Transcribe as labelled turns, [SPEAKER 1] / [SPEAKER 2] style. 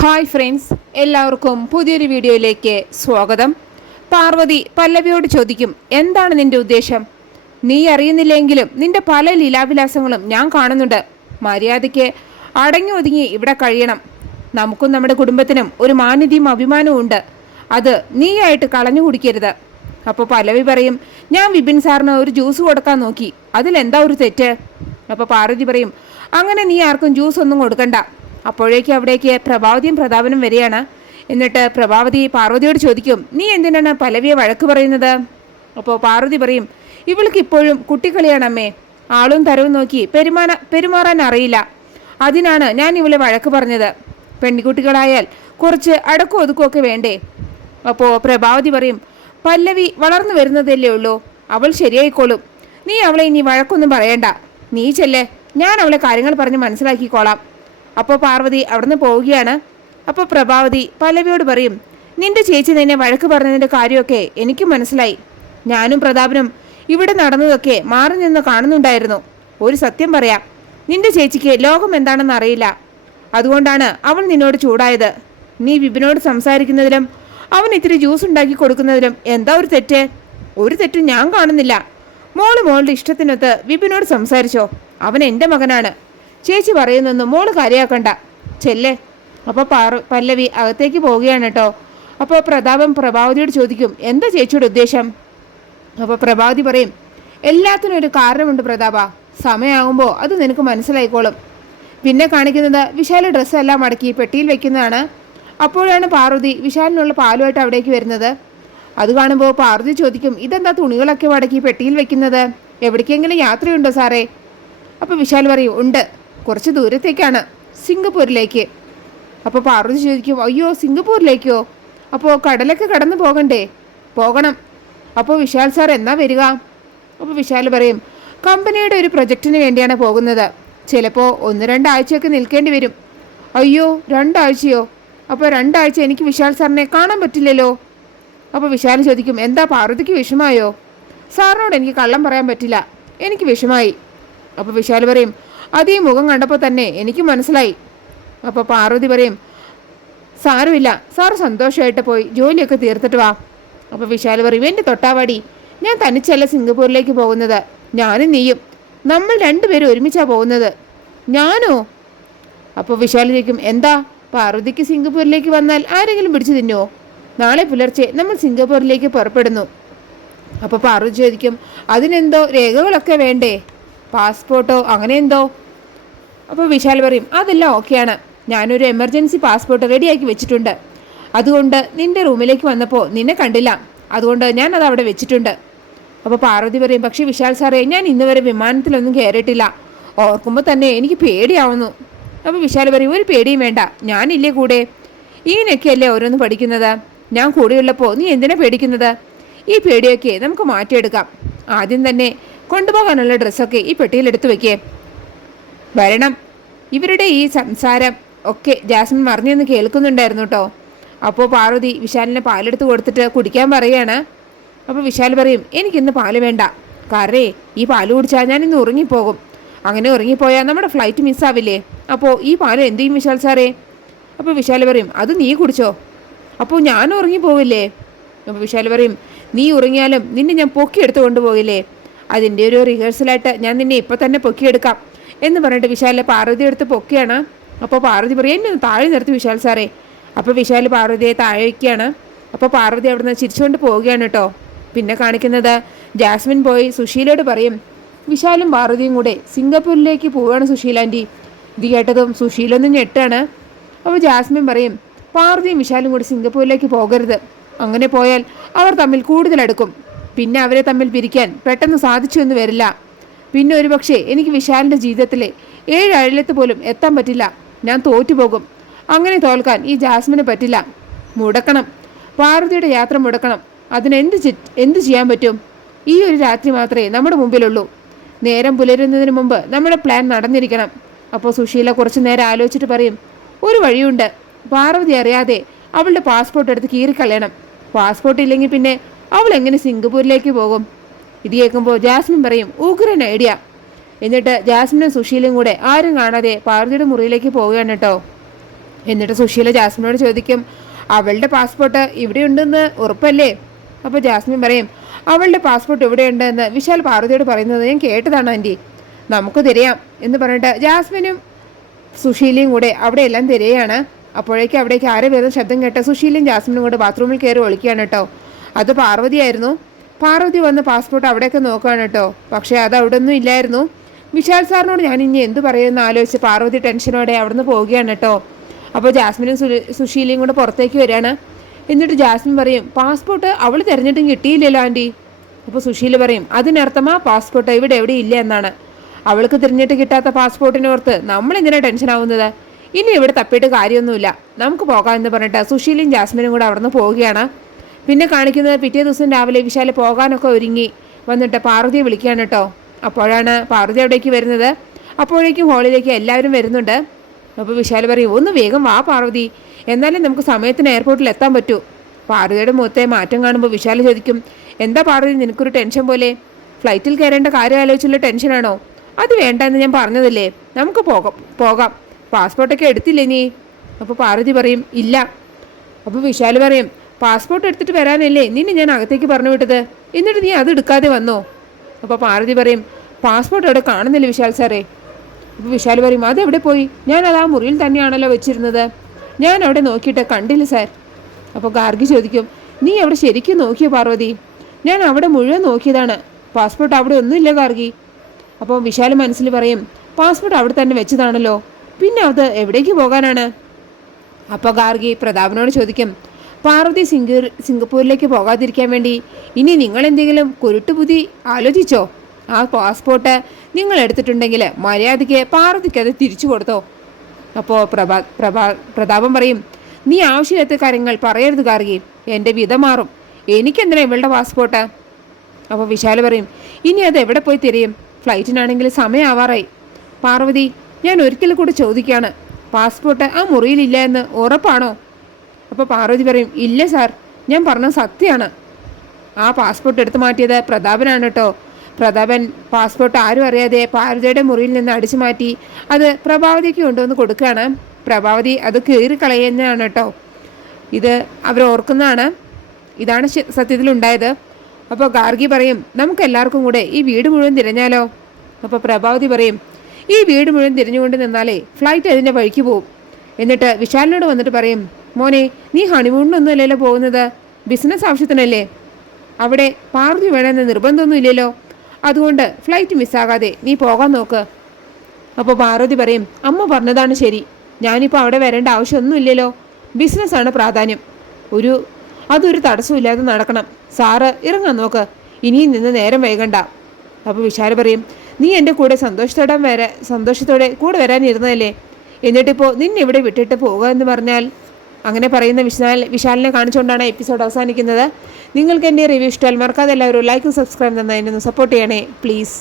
[SPEAKER 1] Hi friends എല്ലാവർക്കും പുതിയൊരു വീഡിയോയിലേക്ക് സ്വാഗതം. പാർവതി പല്ലവിയോട് ചോദിക്കും എന്താണ് നിന്റെ ഉദ്ദേശം? നീ അറിയുന്നില്ലെങ്കിലും നിന്റെ പല ലീലാവിലാസങ്ങളും ഞാൻ കാണുന്നുണ്ട്. മര്യാദയ്ക്ക് അടങ്ങി ഒതുങ്ങി ഇവിടെ കഴിയണം. നമുക്കും നമ്മുടെ കുടുംബത്തിനും ഒരു മാന്യതയും അഭിമാനവും ഉണ്ട്. അത് നീയായിട്ട് കളഞ്ഞു കുടിക്കരുത്. അപ്പോൾ പല്ലവി പറയും ഞാൻ വിപിൻ സാറിന് ഒരു ജ്യൂസ് കൊടുക്കാൻ നോക്കി. അതിലെന്താ ഒരു തെറ്റ്? അപ്പോൾ പാർവതി പറയും അങ്ങനെ നീ ആർക്കും ജ്യൂസ് ഒന്നും കൊടുക്കണ്ട. അപ്പോഴേക്കും അവിടേക്ക് പ്രഭാവതിയും പ്രതാപനും വരികയാണ്. എന്നിട്ട് പ്രഭാവതി പാർവതിയോട് ചോദിക്കും നീ എന്തിനാണ് പലവിയെ വഴക്ക് പറയുന്നത്? അപ്പോൾ പാർവതി പറയും ഇവൾക്ക് ഇപ്പോഴും കുട്ടിക്കളിയാണ് അമ്മേ. ആളും തരവും നോക്കി പെരുമാന പെരുമാറാൻ അറിയില്ല. അതിനാണ് ഞാൻ ഇവളെ വഴക്ക് പറഞ്ഞത്. പെൺകുട്ടികളായാൽ കുറച്ച് അടക്കവും ഒതുക്കുമൊക്കെ വേണ്ടേ? അപ്പോൾ പ്രഭാവതി പറയും പല്ലവി വളർന്നു വരുന്നതല്ലേ ഉള്ളൂ. അവൾ ശരിയായിക്കോളും. നീ അവളെ ഇനി വഴക്കൊന്നും പറയണ്ട. നീ ചെല്ലേ. ഞാൻ അവളെ കാര്യങ്ങൾ പറഞ്ഞ് മനസ്സിലാക്കിക്കോളാം. അപ്പോൾ പാർവതി അവിടുന്ന് പോവുകയാണ്. അപ്പോൾ പ്രഭാവതി പല്ലവിയോട് പറയും നിന്റെ ചേച്ചി നിന്നെ വഴക്ക് പറഞ്ഞതിന്റെ കാര്യമൊക്കെ എനിക്ക് മനസ്സിലായി. ഞാനും പ്രതാപനും ഇവിടെ നടന്നതൊക്കെ മാറി നിന്ന് കാണുന്നുണ്ടായിരുന്നു. ഒരു സത്യം പറയാം നിന്റെ ചേച്ചിക്ക് ലോകം എന്താണെന്ന് അറിയില്ല. അതുകൊണ്ടാണ് അവൾ നിന്നോട് ചൂടായത്. നീ വിപിനോട് സംസാരിക്കുന്നതിലും അവൻ ഇത്തിരി ജ്യൂസ് ഉണ്ടാക്കി കൊടുക്കുന്നതിലും എന്താ ഒരു തെറ്റ്? ഒരു തെറ്റും ഞാൻ കാണുന്നില്ല. മോൾ മോളുടെ ഇഷ്ടത്തിനൊത്ത് വിപിനോട് സംസാരിച്ചോ. അവൻ എന്റെ മകനാണ്. ചേച്ചി പറയുന്നൊന്നും മോൾ കാര്യമാക്കണ്ട ചെല്ലേ. അപ്പോൾ പാറു പല്ലവി അകത്തേക്ക് പോവുകയാണ് കേട്ടോ. അപ്പോൾ പ്രതാപം പ്രഭാവതിയോട് ചോദിക്കും എന്താ ചേച്ചിയുടെ ഉദ്ദേശം? അപ്പോൾ പ്രഭാവതി പറയും എല്ലാത്തിനും ഒരു കാരണമുണ്ട് പ്രതാപ. സമയമാകുമ്പോൾ അത് നിനക്ക് മനസ്സിലായിക്കോളും. പിന്നെ കാണിക്കുന്നത് വിശാല ഡ്രസ്സെല്ലാം മടക്കി പെട്ടിയിൽ വെക്കുന്നതാണ്. അപ്പോഴാണ് പാർവതി വിശാലിനുള്ള പാലുമായിട്ട് അവിടേക്ക് വരുന്നത്. അത് കാണുമ്പോൾ പാർവതി ചോദിക്കും ഇതെന്താ തുണികളൊക്കെ മടക്കി പെട്ടിയിൽ വെക്കുന്നത്? എവിടേക്കെങ്കിലും യാത്രയുണ്ടോ സാറേ? അപ്പോൾ വിശാൽ പറയും ഉണ്ട്. കുറച്ച് ദൂരത്തേക്കാണ് സിംഗപ്പൂരിലേക്ക്. അപ്പോൾ പാർവതി ചോദിക്കും അയ്യോ സിംഗപ്പൂരിലേക്കോ? അപ്പോൾ കടലൊക്കെ കടന്നു പോകണ്ടേ? പോകണം. അപ്പോൾ വിശാൽ സാർ എന്നാ വരിക? അപ്പോൾ വിശാൽ പറയും കമ്പനിയുടെ ഒരു പ്രൊജക്റ്റിന് വേണ്ടിയാണ് പോകുന്നത്. ചിലപ്പോൾ ഒന്ന് രണ്ടാഴ്ചയൊക്കെ നിൽക്കേണ്ടി വരും. അയ്യോ രണ്ടാഴ്ചയോ? അപ്പോൾ രണ്ടാഴ്ച എനിക്ക് വിശാൽ സാറിനെ കാണാൻ പറ്റില്ലല്ലോ? അപ്പോൾ വിശാൽ ചോദിക്കും എന്താ പാർവതിക്ക് വിഷമായോ സാറിനോട് എനിക്ക് കള്ളം പറയാൻ പറ്റില്ല. എനിക്ക് വിഷമായി അപ്പോൾ വിശാൽ പറയും അത് ഈ മുഖം കണ്ടപ്പോൾ തന്നെ എനിക്ക് മനസ്സിലായി. അപ്പോൾ പാർവതി പറയും സാരമില്ല സാറ് സന്തോഷമായിട്ട് പോയി ജോലിയൊക്കെ തീർത്തിട്ട് വാ. അപ്പോൾ വിശാൽ പറയും എന്റെ തൊട്ടാവാടി ഞാൻ തനിച്ചല്ല സിംഗപ്പൂരിലേക്ക് പോകുന്നത് ഞാനും നീയും. നമ്മൾ രണ്ടുപേരും ഒരുമിച്ചാണ് പോകുന്നത് ഞാനോ? അപ്പോൾ ചോദിക്കും എന്താ പാർവതിക്ക് സിംഗപ്പൂരിലേക്ക് വന്നാൽ ആരെങ്കിലും പിടിച്ചു തിന്നോ നാളെ പുലർച്ചെ നമ്മൾ സിംഗപ്പൂരിലേക്ക് പുറപ്പെടുന്നു. അപ്പോൾ പാർവതി ചോദിക്കും അതിനെന്തോ രേഖകളൊക്കെ വേണ്ടേ? പാസ്പോർട്ടോ അങ്ങനെ എന്തോ? അപ്പോൾ വിശാൽ പറയും അതെല്ലാം ഓക്കെയാണ്. ഞാനൊരു എമർജൻസി പാസ്പോർട്ട് റെഡിയാക്കി വെച്ചിട്ടുണ്ട്. അതുകൊണ്ട് നിന്റെ റൂമിലേക്ക് വന്നപ്പോൾ നിന്നെ കണ്ടില്ല. അതുകൊണ്ട് ഞാൻ അത് അവിടെ വെച്ചിട്ടുണ്ട്. അപ്പോൾ പാർവതി പറയും പക്ഷേ വിശാൽ സാറേ ഞാൻ ഇന്ന് വരെ വിമാനത്തിലൊന്നും കയറിയിട്ടില്ല. ഓർക്കുമ്പോൾ തന്നെ എനിക്ക് പേടിയാവുന്നു. അപ്പോൾ വിശാൽ പറയും ഒരു പേടിയും വേണ്ട. ഞാനില്ലേ കൂടെ? ഇങ്ങനെയൊക്കെയല്ലേ ഓരോന്ന് പഠിക്കുന്നത്? ഞാൻ കൂടെയുള്ളപ്പോൾ നീ എന്തിനാ പേടിക്കുന്നത്? ഈ പേടിയൊക്കെ നമുക്ക് മാറ്റിയെടുക്കാം. ആദ്യം തന്നെ കൊണ്ടുപോകാനുള്ള ഡ്രസ്സൊക്കെ ഈ പെട്ടിയിൽ എടുത്തു വയ്ക്കേ വരണം. ഇവരുടെ ഈ സംസാരം ഒക്കെ ജാസ്മിൻ മറിഞ്ഞെന്ന് കേൾക്കുന്നുണ്ടായിരുന്നു കേട്ടോ അപ്പോൾ പാർവതി വിശാലിനെ പാലെടുത്ത് കൊടുത്തിട്ട് കുടിക്കാൻ പറയുകയാണ് അപ്പോൾ വിശാൽ പറയും എനിക്കിന്ന് പാൽ വേണ്ട. കാരേ ഈ പാൽ കുടിച്ചാൽ ഞാൻ ഇന്ന് ഉറങ്ങിപ്പോകും. അങ്ങനെ ഉറങ്ങിപ്പോയാൽ നമ്മുടെ ഫ്ലൈറ്റ് മിസ്സാവില്ലേ അപ്പോൾ ഈ പാൽ എന്ത് ചെയ്യും വിശാൽ സാറേ? അപ്പോൾ വിശാൽ പറയും അത് നീ കുടിച്ചോ. അപ്പോൾ ഞാൻ ഉറങ്ങിപ്പോവില്ലേ? അപ്പോൾ വിശാൽ പറയും നീ ഉറങ്ങിയാലും നിന്നെ ഞാൻ പൊക്കിയെടുത്ത് കൊണ്ടുപോകില്ലേ? അതിന്റെ ഒരു റിഹേഴ്സലായിട്ട് ഞാൻ നിന്നെ ഇപ്പോൾ തന്നെ പൊക്കിയെടുക്കാം എന്ന് പറഞ്ഞിട്ട് വിശാൽ പാർവതി എടുത്ത് പൊക്കിയാണ്. അപ്പോൾ പാർവതി പറയും എന്നെ ഒന്ന് താഴെ നിർത്തി വിശാൽ സാറേ. അപ്പോൾ വിശാൽ പാർവതിയെ താഴെ വയ്ക്കുകയാണ് അപ്പോൾ പാർവതി അവിടുന്ന് ചിരിച്ചുകൊണ്ട് പോവുകയാണ് കേട്ടോ. പിന്നെ കാണിക്കുന്നത് ജാസ്മിൻ പോയി സുശീലയോട് പറയും വിശാലും പാർവതിയും കൂടെ സിംഗപ്പൂരിലേക്ക് പോവുകയാണ് സുശീലാന്റി ഇത് കേട്ടതും സുശീലൊന്നും ഞെട്ടാണ്. അപ്പോൾ ജാസ്മിൻ പറയും പാർവതിയും വിശാലും കൂടി സിംഗപ്പൂരിലേക്ക് പോകരുത്. അങ്ങനെ പോയാൽ അവർ തമ്മിൽ കൂടുതൽ അടുക്കും. പിന്നെ അവരെ തമ്മിൽ പിരിക്കാൻ പെട്ടെന്ന് സാധിച്ചു എന്ന് വരില്ല. പിന്നെ ഒരുപക്ഷെ എനിക്ക് വിശാലിന്റെ ജീവിതത്തിലെ ഏഴ് പോലും എത്താൻ പറ്റില്ല. ഞാൻ തോറ്റുപോകും. അങ്ങനെ തോൽക്കാൻ ഈ ജാസ്മിന് പറ്റില്ല. മുടക്കണം. പാർവതിയുടെ യാത്ര മുടക്കണം. അതിനെന്ത് എന്ത് ചെയ്യാൻ പറ്റും? ഈ ഒരു രാത്രി മാത്രമേ നമ്മുടെ മുമ്പിലുള്ളൂ. നേരം പുലരുന്നതിന് മുമ്പ് നമ്മുടെ പ്ലാൻ നടന്നിരിക്കണം. അപ്പോൾ സുശീല കുറച്ച് നേരം ആലോചിച്ചിട്ട് പറയും ഒരു വഴിയുണ്ട്. പാർവതി അറിയാതെ അവളുടെ പാസ്പോർട്ട് എടുത്ത് കീറിക്കളയണം. പാസ്പോർട്ട് ഇല്ലെങ്കിൽ പിന്നെ അവൾ എങ്ങനെ സിംഗപ്പൂരിലേക്ക് പോകും? ഇത് കേൾക്കുമ്പോൾ ജാസ്മിൻ പറയും ഉഗ്രൻ ഐഡിയ. എന്നിട്ട് ജാസ്മിനും സുശീലും കൂടെ ആരും കാണാതെ പാർവതിയുടെ മുറിയിലേക്ക് പോവുകയാണ് കേട്ടോ. എന്നിട്ട് സുശീല ജാസ്മിനോട് ചോദിക്കും അവളുടെ പാസ്പോർട്ട് ഇവിടെ ഉണ്ടെന്ന് ഉറപ്പല്ലേ? അപ്പോൾ ജാസ്മിൻ പറയും അവളുടെ പാസ്പോർട്ട് ഇവിടെയുണ്ട് എന്ന് വിശാൽ പാർവതിയോട് പറയുന്നത് ഞാൻ കേട്ടതാണ് ആന്റി. നമുക്ക് തിരയാം. എന്ന് പറഞ്ഞിട്ട് ജാസ്മിനും സുശീലയും കൂടെ അവിടെ എല്ലാം തിരയാണ്. അപ്പോഴേക്കും അവിടേക്ക് ആരെ വരുന്ന ശബ്ദം കേട്ട സുശീലയും ജാസ്മിനും കൂടെ ബാത്റൂമിൽ കയറി ഒളിക്കുകയാണ് കേട്ടോ. അത് പാർവതിയായിരുന്നു. പാർവതി വന്ന് പാസ്പോർട്ട് അവിടെയൊക്കെ നോക്കുകയാണ് കേട്ടോ. പക്ഷേ അത് അവിടെ ഒന്നും ഇല്ലായിരുന്നു. വിശാൽ സാറിനോട് ഞാൻ ഇനി എന്ത് പറയുമെന്ന് ആലോചിച്ച് പാർവതി ടെൻഷനോടെ അവിടുന്ന് പോവുകയാണ് കേട്ടോ. അപ്പോൾ ജാസ്മിനും സുശീലയും കൂടെ പുറത്തേക്ക് വരികയാണ്. എന്നിട്ട് ജാസ്മിൻ പറയും പാസ്പോർട്ട് അവൾ തിരഞ്ഞിട്ടും കിട്ടിയില്ലല്ലോ ആന്റി. അപ്പോൾ സുശീല പറയും അതിനർത്ഥമാ പാസ്പോർട്ട് ഇവിടെ എവിടെ ഇല്ല എന്നാണ്. അവൾക്ക് തിരഞ്ഞിട്ട് കിട്ടാത്ത പാസ്പോർട്ടിനോർത്ത് നമ്മൾ എന്തിനാ ടെൻഷൻ ആവുന്നത്? ഇനി ഇവിടെ തപ്പിയിട്ട് കാര്യമൊന്നുമില്ല. നമുക്ക് പോകാമെന്ന് പറഞ്ഞിട്ട് സുശീലയും ജാസ്മിനും കൂടെ അവിടുന്ന് പോവുകയാണ്. പിന്നെ കാണിക്കുന്നത് പിറ്റേ ദിവസം രാവിലെ വിശാൽ പോകാനൊക്കെ ഒരുങ്ങി വന്നിട്ട് പാർവതിയെ വിളിക്കുകയാണ് കേട്ടോ. അപ്പോഴാണ് പാർവതി അവിടേക്ക് വരുന്നത്. അപ്പോഴേക്കും ഹോളിലേക്ക് എല്ലാവരും വരുന്നുണ്ട്. അപ്പോൾ വിശാൽ പറയും ഒന്ന് വേഗം വാ പാർവതി. എന്നാലേ നമുക്ക് സമയത്തിന് എയർപോർട്ടിൽ എത്താൻ പറ്റൂ. പാർവതിയുടെ മുഖത്തെ മാറ്റം കാണുമ്പോൾ വിശാൽ ചോദിക്കും എന്താ പാർവതി നിനക്കൊരു ടെൻഷൻ പോലെ? ഫ്ലൈറ്റിൽ കയറേണ്ട കാര്യം ആലോചിച്ചുള്ള ടെൻഷനാണോ? അത് വേണ്ട എന്ന് ഞാൻ പറഞ്ഞതല്ലേ. നമുക്ക് പോകാം പോകാം. പാസ്പോർട്ടൊക്കെ എടുത്തില്ലേ നീ? അപ്പോൾ പാർവതി പറയും ഇല്ല. അപ്പോൾ വിശാൽ പറയും പാസ്പോർട്ട് എടുത്തിട്ട് വരാനല്ലേ? നിന്നെ ഞാൻ അകത്തേക്ക് പറഞ്ഞു വിട്ടത്. എന്നിട്ട് നീ അത് എടുക്കാതെ വന്നോ? അപ്പോൾ പാർവതി പറയും പാസ്പോർട്ട് അവിടെ കാണുന്നില്ല വിശാൽ സാറേ? അപ്പോൾ വിശാൽ പറയും അതെവിടെ പോയി? ഞാൻ അത് ആ മുറിയിൽ തന്നെയാണല്ലോ വെച്ചിരുന്നത്. ഞാൻ അവിടെ നോക്കിയിട്ട് കണ്ടില്ല സാർ. അപ്പോൾ ഗാർഗി ചോദിക്കും നീ അവിടെ ശരിക്കും നോക്കിയോ പാർവതി? ഞാൻ അവിടെ മുഴുവൻ നോക്കിയതാണ്. പാസ്പോർട്ട് അവിടെ ഒന്നുമില്ല ഗാർഗി. അപ്പോൾ വിശാൽ മനസ്സിൽ പറയും പാസ്പോർട്ട് അവിടെ തന്നെ വെച്ചതാണല്ലോ. പിന്നെ അത് എവിടേക്ക് പോകാനാണ്? അപ്പോൾ ഗാർഗി പ്രതാപനോട് ചോദിക്കും പാർവതി സിംഗൂർ സിംഗപ്പൂരിലേക്ക് പോകാതിരിക്കാൻ വേണ്ടി ഇനി നിങ്ങൾ എന്തെങ്കിലും കുരുട്ടുബുദ്ധി ആലോചിച്ചോ? ആ പാസ്പോർട്ട് നിങ്ങൾ എടുത്തിട്ടുണ്ടെങ്കിൽ മര്യാദയ്ക്ക് പാർവതിക്ക് അത് തിരിച്ചു കൊടുത്തോ. അപ്പോൾ പ്രഭാ പ്രഭാ പ്രതാപം പറയും നീ ആവശ്യമില്ലാത്ത കാര്യങ്ങൾ പറയരുത് കാർഗി എന്റെ വിധ മാറും. എനിക്കെന്തിനാ ഇവളുടെ പാസ്പോർട്ട് അപ്പോൾ വിശാൽ പറയും ഇനി അത് എവിടെ പോയി തിരയും? ഫ്ലൈറ്റിനാണെങ്കിൽ സമയമാവാറായി. പാർവതി ഞാൻ ഒരിക്കൽ കൂടെ ചോദിക്കുകയാണ്. പാസ്പോർട്ട് ആ മുറിയിലില്ല എന്ന് ഉറപ്പാണോ? അപ്പോൾ പാർവതി പറയും ഇല്ല സാർ ഞാൻ പറഞ്ഞത് സത്യമാണ്. ആ പാസ്പോർട്ട് എടുത്തു മാറ്റിയത് പ്രതാപനാണ് കേട്ടോ. പ്രതാപൻ പാസ്പോർട്ട് ആരും അറിയാതെ പാർവതിയുടെ മുറിയിൽ നിന്ന് അടിച്ചു മാറ്റി അത് പ്രഭാവതിക്ക് കൊണ്ടുവന്ന് കൊടുക്കുകയാണ്. പ്രഭാവതി അത് കീറിക്കളയുന്നതാണ് കേട്ടോ. ഇത് അവർ ഓർക്കുന്നതാണ്. ഇതാണ് സത്യത്തിലുണ്ടായത് അപ്പോൾ ഗാർഗി പറയും നമുക്ക് എല്ലാവർക്കും കൂടെ ഈ വീട് മുഴുവൻ തിരഞ്ഞാലോ? അപ്പോൾ പ്രഭാവതി പറയും ഈ വീട് മുഴുവൻ തിരഞ്ഞുകൊണ്ട് നിന്നാലേ ഫ്ലൈറ്റ് അതിന്റെ വഴിക്ക് പോവും. എന്നിട്ട് വിശാലിനോട് വന്നിട്ട് പറയും മോനെ നീ ഹണിമൂണിനൊന്നും അല്ലല്ലോ പോകുന്നത്. ബിസിനസ് ആവശ്യത്തിനല്ലേ? അവിടെ പാർവതി വേണമെന്ന് നിർബന്ധമൊന്നും ഇല്ലല്ലോ അതുകൊണ്ട് ഫ്ലൈറ്റ് മിസ്സാകാതെ നീ പോകാൻ നോക്ക്. അപ്പോൾ പാർവതി പറയും അമ്മ പറഞ്ഞതാണ് ശരി. ഞാനിപ്പോൾ അവിടെ വരേണ്ട ആവശ്യമൊന്നുമില്ലല്ലോ. ബിസിനസ്സാണ് പ്രാധാന്യം. ഒരു അതൊരു തടസ്സമില്ലാതെ നടക്കണം. സാറ് ഇറങ്ങാൻ നോക്ക്. ഇനിയും നിന്ന് നേരം വൈകണ്ട. അപ്പോൾ വിശാല പറയും നീ എന്റെ കൂടെ സന്തോഷത്തോടെ വരാ സന്തോഷത്തോടെ കൂടെ വരാനിരുന്നതല്ലേ? എന്നിട്ടിപ്പോൾ നിന്നെ ഇവിടെ വിട്ടിട്ട് പോകുക എന്ന് പറഞ്ഞാൽ അങ്ങനെ പറയുന്ന വിശാൽ വിശാലിനെ കാണിച്ചുകൊണ്ടാണ് എപ്പിസോഡ് അവസാനിക്കുന്നത്. നിങ്ങൾക്ക് എന്റെ റിവ്യൂ ഇഷ്ടമാൽ മറക്കാതെ എല്ലാവരും ലൈക്കും സബ്സ്ക്രൈബ് തന്നതിനൊന്ന് സപ്പോർട്ട് ചെയ്യണേ പ്ലീസ്